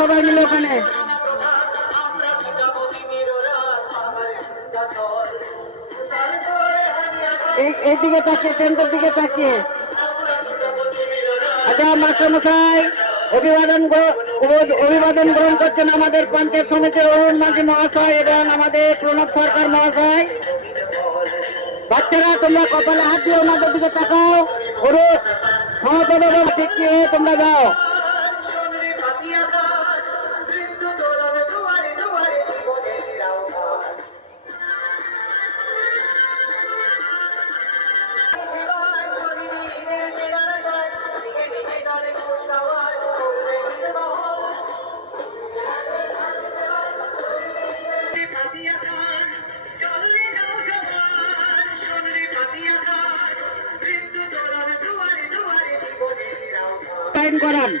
সবাই মিলে ওখানে। এইদিকে তাকিয়ে, টেন্টের দিকে তাকিয়ে। আচ্ছা মাস্টারমশাই অভিবাদন গ্রহণ করছেন আমাদের পঞ্চায়েত সমিতির অরুণ মাঝি মহাশয় এবং আমাদের প্রণব সরকার মহাশয়। বাচ্চারা তোমরা কপালে হাত দিয়ে ওনাদের দিকে তাকাও। ওরু সমাপদ ঠিক তোমরা যাও। করান।